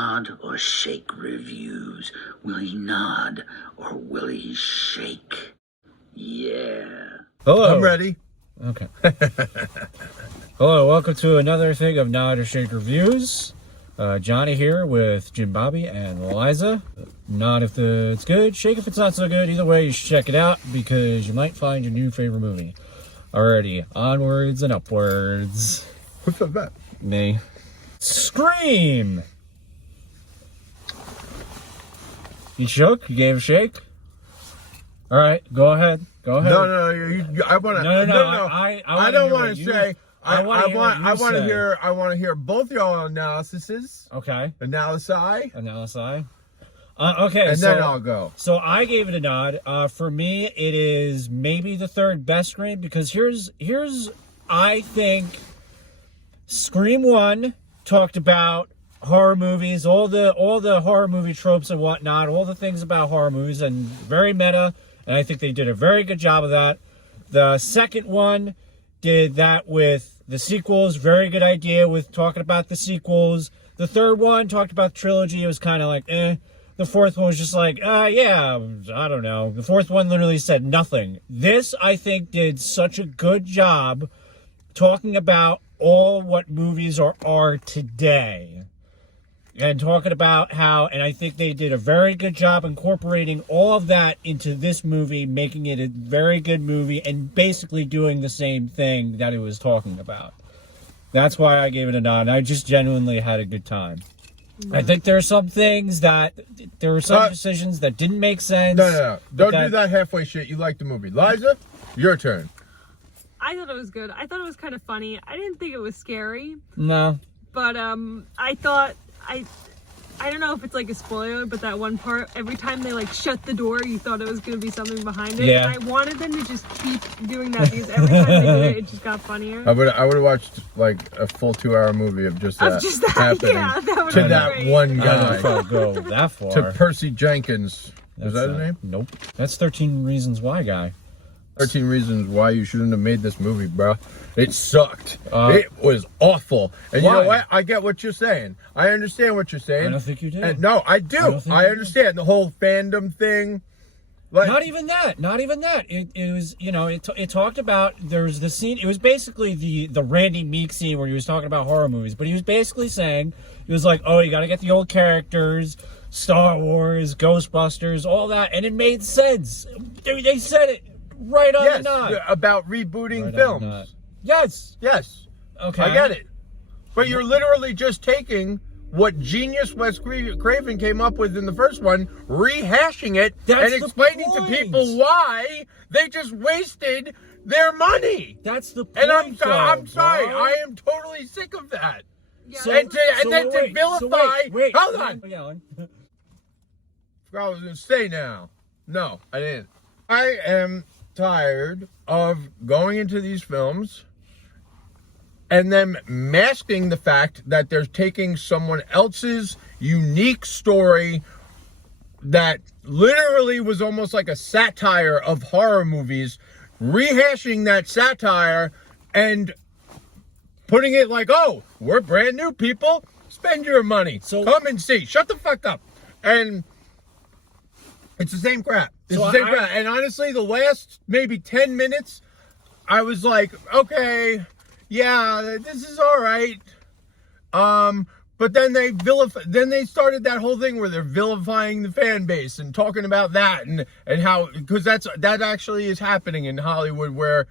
nod or shake reviews? Will he nod or will he shake? Yeah. Hello. I'm ready. Okay. Hello, welcome to another thing of Nod or Shake Reviews. Johnny here with Jim Bobby and Liza. Nod if it's good, shake if it's not so good. Either way, you should check it out because you might find your new favorite movie. Alrighty, onwards and upwards. What's up, that? Me. Scream! You shook? You gave a shake? Alright, go ahead. Go ahead. No, I want to. No. I don't want to say. I want to hear. I want to hear both your analyses. Okay. Analysi. Okay. And then I'll go. So I gave it a nod. For me, it is maybe the third best Scream because here's I think Scream 1 talked about horror movies, all the horror movie tropes and whatnot, all the things about horror movies, and very meta. And I think they did a very good job of that. The second one did that with the sequels. Very good idea with talking about the sequels. The third one talked about the trilogy. It was kind of like, eh. The fourth one was just like, yeah, I don't know. The fourth one literally said nothing. This, I think, did such a good job talking about all what movies are today. And talking about how, and I think they did a very good job incorporating all of that into this movie, making it a very good movie, and basically doing the same thing that it was talking about. That's why I gave it a nod. I just genuinely had a good time. I think there are some things that, there were some decisions that didn't make sense. No. Don't do that halfway shit. You like the movie. Liza, your turn. I thought it was good. I thought it was kind of funny. I didn't think it was scary. No. But I thought, I don't know if it's like a spoiler, but that one part, every time they like shut the door, you thought it was going to be something behind it. Yeah. And I wanted them to just keep doing that because every time they did it, it just got funnier. I would have watched like a full 2-hour movie of just that. Happening Yeah, that would to be that great. one I don't know guy. if I'll go that far. To Percy Jenkins. Is that his name? Nope. That's 13 Reasons Why guy. 13 Reasons Why You Shouldn't Have Made This Movie, bro. It sucked. It was awful. And why? You know what? I get what you're saying. I understand what you're saying. I don't think you did. And no, I do. I understand the whole fandom thing. Like, Not even that. It was, it talked about, there was the scene, it was basically the Randy Meek scene where he was talking about horror movies, but he was basically saying, he was like, oh, you gotta get the old characters, Star Wars, Ghostbusters, all that, and it made sense. They said it right on the nod. About rebooting Right films. Yes. Okay. I get it. But you're literally just taking what genius Wes Craven came up with in the first one, rehashing it, That's and the explaining to point. people why they just wasted their money. That's the point. And I'm sorry. Bro. I am totally sick of that. Yeah, And then to vilify. Wait. Hold on. Yelling. I was going to say now. No, I didn't. I am tired of going into these films and then masking the fact that they're taking someone else's unique story that literally was almost like a satire of horror movies, rehashing that satire and putting it like, oh, we're brand new people, spend your money, So come and see, shut the fuck up. And it's the same crap. Crap. And honestly, the last maybe 10 minutes, I was like, okay, yeah, this is all right. But then they started that whole thing where they're vilifying the fan base and talking about that and how, because that actually is happening in Hollywood, where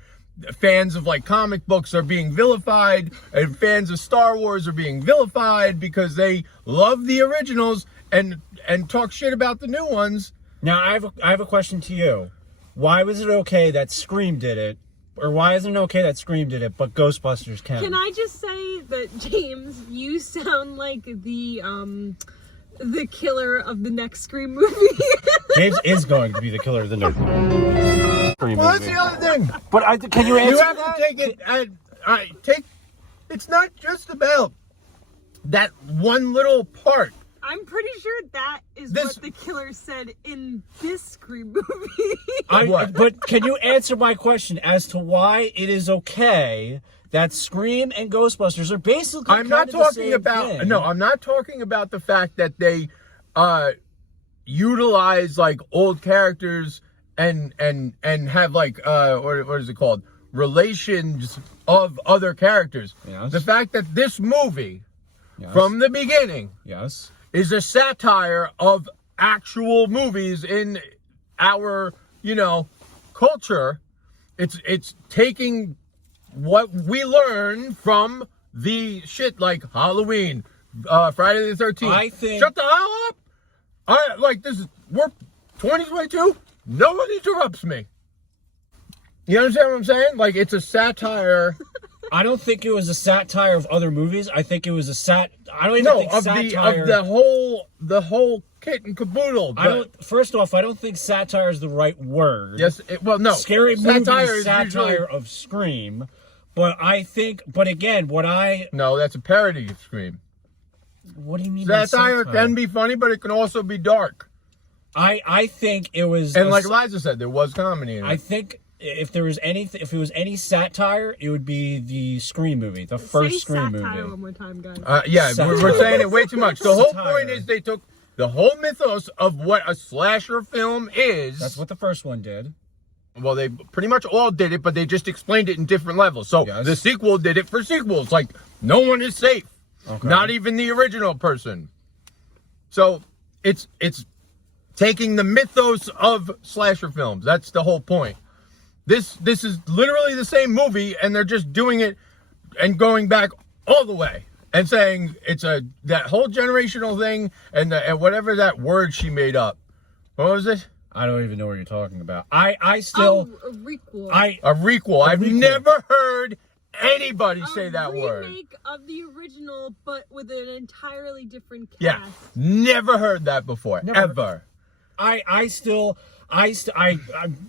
fans of like comic books are being vilified and fans of Star Wars are being vilified because they love the originals and talk shit about the new ones. Now, I have a question to you. Why was it okay that Scream did it? Or why isn't it okay that Scream did it, but Ghostbusters can? Can I just say that, James, you sound like the killer of the next Scream movie. James is going to be the killer of the next Scream Well, that's movie. the other thing. But can you answer You have that? to take it. It's not just about that one little part. I'm pretty sure that is what the killer said in this Scream movie. What? But can you answer my question as to why it is okay that Scream and Ghostbusters are basically I'm not talking about thing. no, I'm not talking about the fact that they utilize like old characters and have like what is it called? Relations of other characters. Yes. The fact that this movie Yes. from the beginning Yes. is a satire of actual movies in our, culture. It's taking what we learn from the shit like Halloween, Friday the 13th. I think- Shut the hell up! We're 2022. No one interrupts me. You understand what I'm saying? Like, it's a satire. I don't think it was a satire of other movies. I think it was a I don't even No, think of satire. the whole kit and caboodle. First off, I don't think satire is the right word. Yes, no. Scary movie Satire is satire usually- of Scream. But again, No, that's a parody of Scream. what do you mean by Satire can be funny, but it can also be dark. I think it was, And like Liza said, there was comedy in it. I think if it was any satire, it would be the Scream movie, the first Scream satire movie. one more time, guys. We're saying it way too much. The whole Satire. point is they took the whole mythos of what a slasher film is. That's what the first one did. Well, they pretty much all did it, but they just explained it in different levels. So Yes. the sequel did it for sequels. Like, no one is safe. Okay. Not even the original person. So it's taking the mythos of slasher films. That's the whole point. This is literally the same movie, and they're just doing it and going back all the way and saying it's that whole generational thing and whatever that word she made up. What was it? I don't even know what you're talking about. I still a requel. A requel. I've requel. never heard anybody say that A word. remake of the original, but with an entirely different cast. Yeah, never heard that before, Never. ever.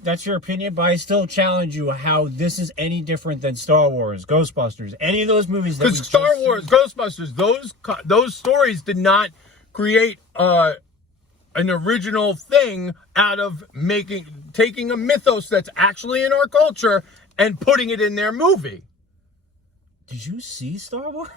That's your opinion, but I still challenge you how this is any different than Star Wars, Ghostbusters, any of those movies. Because Star Wars, Ghostbusters, those stories did not create an original thing out of taking a mythos that's actually in our culture and putting it in their movie. Did you see Star Wars?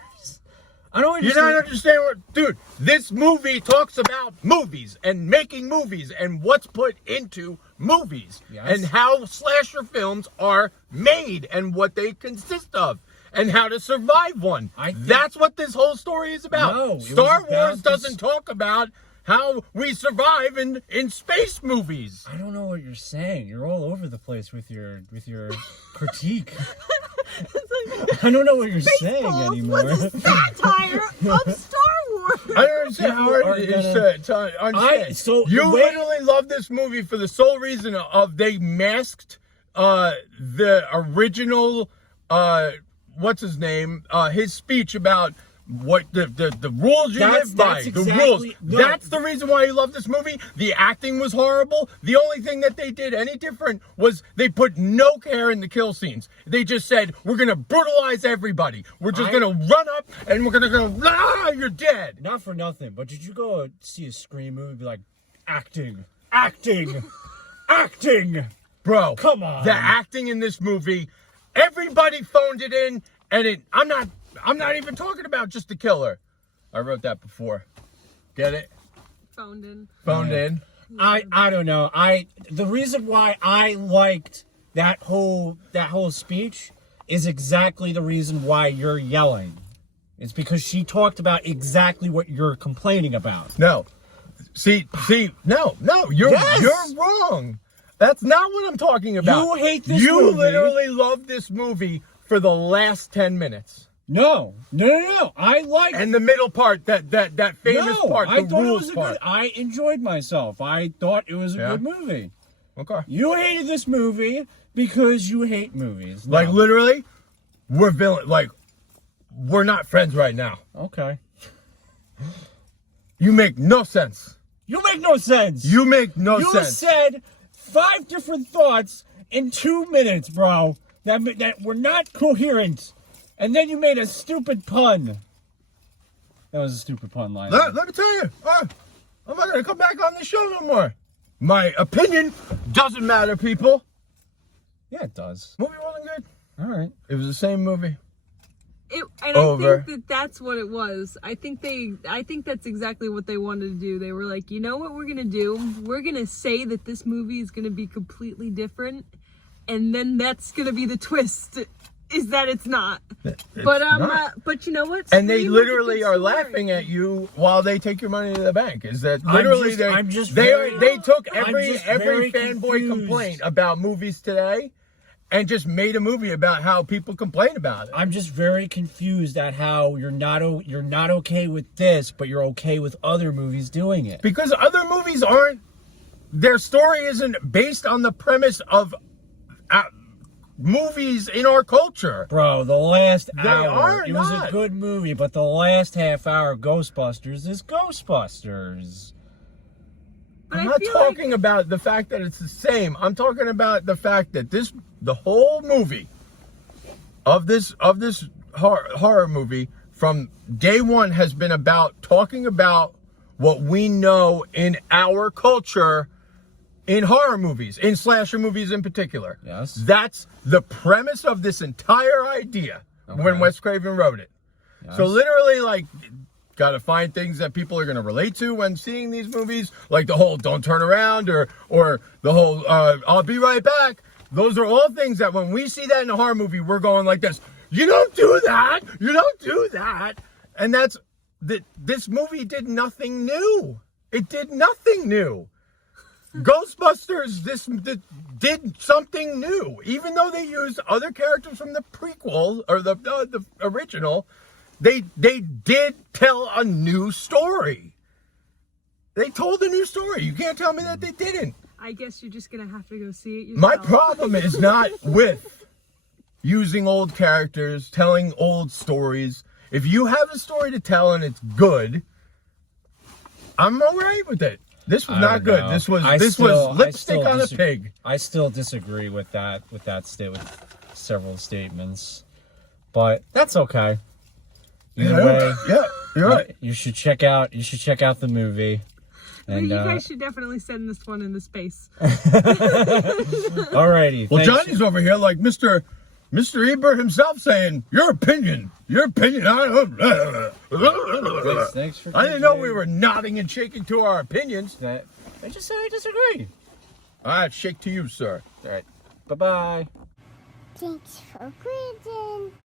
I don't You understand. don't understand what, dude. This movie talks about movies and making movies and what's put into movies Yes. and how slasher films are made and what they consist of and how to survive one. That's what this whole story is about. No, it was Star about Wars doesn't talk about how we survive in space movies. I don't know what you're saying. You're all over the place with your critique. I don't know what you're saying anymore. Was a satire of Star Wars. I don't understand how People are it is to understand. You literally love this movie for the sole reason of they masked the original what's his name? His speech about what the rules you live by. That's The exactly- rules. no. That's the reason why you love this movie. The acting was horrible. The only thing that they did any different was they put no care in the kill scenes. They just said, we're gonna brutalize everybody. We're just gonna run up and we're gonna go, ah, you're dead. Not for nothing, but did you go see a Scream movie and be like, acting? Bro, Come on. The acting in this movie, everybody phoned it in, and I'm not even talking about just the killer. I wrote that before. Get it? Phoned in. Phoned in. I don't know. The reason why I liked that whole speech is exactly the reason why you're yelling. It's because she talked about exactly what you're complaining about. No. See, no, you're wrong. That's not what I'm talking about. You hate this You movie. literally love this movie for the last 10 minutes. No. I like And the middle part, that famous part, I the thought it rules was a part. good. I enjoyed myself. I thought it was a good movie. Okay. You hated this movie because you hate movies. No. Like, literally, we're villain. Like, we're not friends right now. Okay. You make no sense. You make no sense. You make no You sense. said 5 different thoughts in 2 minutes, bro. That were not coherent. And then you made a stupid pun. That was a stupid pun line. Let me tell you, I'm not going to come back on this show no more. My opinion doesn't matter, people. Yeah, it does. Movie wasn't good. All right. It was the same movie. And over. I think that's what it was. I think that's exactly what they wanted to do. They were like, you know what we're gonna do? We're gonna say that this movie is gonna be completely different, and then that's gonna be the twist. Is that it's not. But you know what? And they Scream is a literally good are story. laughing at you while they take your money to the bank. Is that I'm literally just they very- took I'm every just very fanboy confused. complaint about movies today and just made a movie about how people complain about it. I'm just very confused at how you're not okay with this, but you're okay with other movies doing it. Because other movies aren't, their story isn't based on the premise of movies in our culture. Bro, the last They hour, are it was a not. good movie, but the last half hour of Ghostbusters is Ghostbusters. But I'm I not feel talking about the fact that it's the same. I'm talking about the fact that the whole movie of this horror movie from day one has been about talking about what we know in our culture in horror movies, in slasher movies in particular. Yes. That's the premise of this entire idea when Wes Craven wrote it. Yes. So literally, like, got to find things that people are going to relate to when seeing these movies, like the whole "don't turn around" or the whole "I'll be right back." Those are all things that when we see that in a horror movie, we're going like this: "You don't do that! You don't do that!" And that's this movie did nothing new. It did nothing new. Ghostbusters did something new, even though they used other characters from the prequel or the original. They did tell a new story. They told a new story. You can't tell me that they didn't. I guess you're just gonna have to go see it yourself. My problem is not with using old characters, telling old stories. If you have a story to tell and it's good, I'm all right with it. This was not good. This was lipstick on a pig. I still disagree with that with several statements, but that's okay. Either way, yeah, you're right. You should check out the movie. And you guys should definitely send this one into space. Alrighty. Well, Johnny's over here like Mr. Ebert himself saying, your opinion. Thanks for I didn't know we were nodding and shaking to our opinions. I just said I disagree. All right, shake to you, sir. All right. Bye-bye. Thanks for reading.